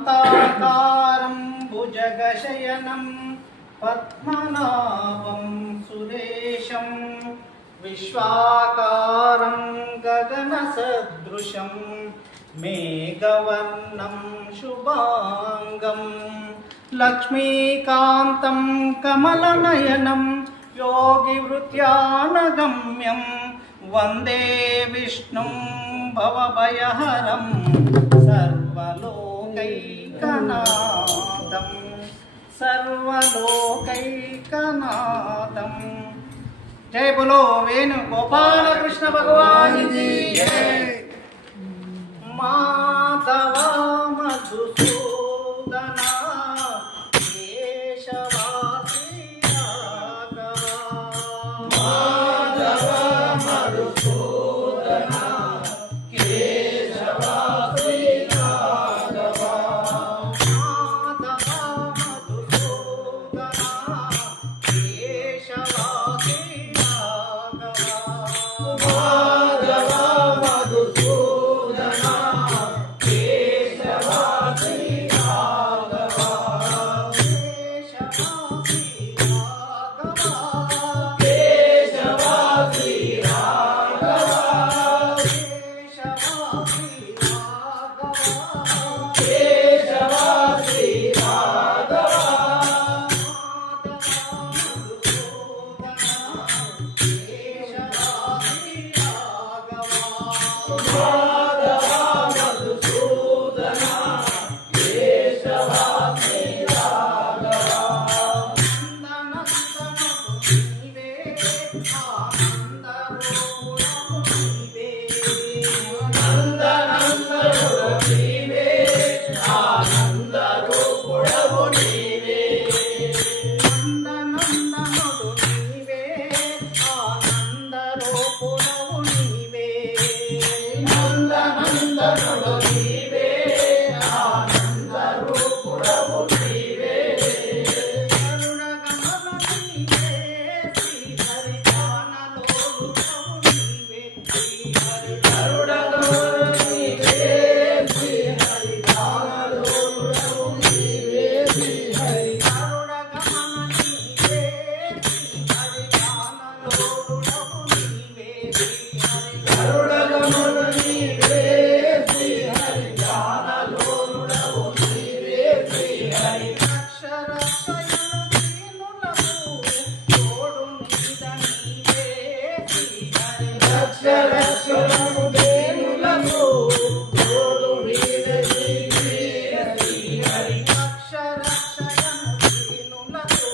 शान्ताकारं भुजगशयनं पद्मनाभं सुरेशं विश्वाकारं गगनसदृशं मेघवर्णं शुभांगं लक्ष्मीकान्तं कमलनयनं योगिवृत्यानगम्यं वन्दे विष्णुं भवभयहरं सर्वलोकैकनाथं सर्वलोकैकनाथं। जय बोलो वेणुगोपाल कृष्ण भगवान जी जय। माधव मधुसूदना केशवा श्री राघव, माधव मधुसूदना केशवा श्री राघव, माधव मधुसूदना केशवा श्री राघव, माधव मधुसूदना केशवा श्री राघव, केशवा श्री राघव, केशवा श्री राघव, केशवा श्री राघव, केशवा श्री राघव, माधव मधुसूदना केशवा श्री राघव, नंदनंदनुडु नीवे आनंदरूपुडु नीवे, नंदनंदनुडु नीवे आनंदरूपुडु नीवे, नंदनंदनुडु नीवे आनंदरूपुडु नीवे, నందనందనుడు నీవే ఆనందరూపుడవు నీవే, కరుణగమన నీవే శ్రీహరి జ్ఞానలోలుడవు నీవే, శ్రీహరి కరుణగమన నీవే శ్రీహరి జ్ఞానలోలుడవు నీవే, శ్రీహరి కరుణగమన నీవే శ్రీహరి జ్ఞానలోలుడవు నీవే, శ్రీహరి కరుణగమన నీవే శ్రీహరి జ్ఞానలోలుడవు నీవే, శ్రీహరి అక్షరక్షయను దీనులకు తోడు నీడ నీవే, శ్రీహరి అక్షరక్షయను దీనులకు తోడు నీడ నీవే, శ్రీహరి అక్షరక్షయను దీనులకు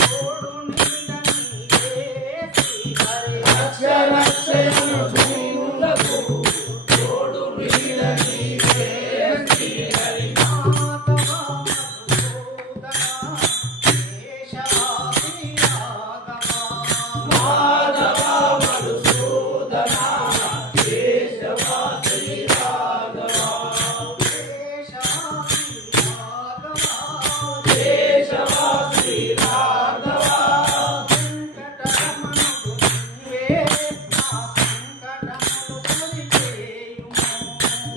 తోడు నీడ నీవే, శ్రీహరి అక్షరక్షయను దీనులకు తోడు నీడ నీవే, శ్రీహరి మాధవ మధుసూదనా కేశవ శ్రీ రాఘవ, మాధవ మధుసూదనా కేశవ శ్రీ రాఘవ,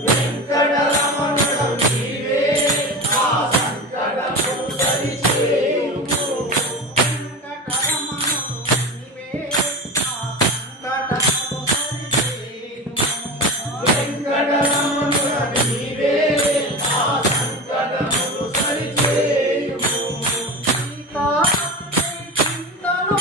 వెంకటరమణుడు నీవే నా సంకటములు సరిచేయుము, వెంకటరమణుడు నీవే నా సంకటములు సరిచేయుము, వెంకటరమణుడు నీవే నా సంకటములు సరిచేయుము, చింతలు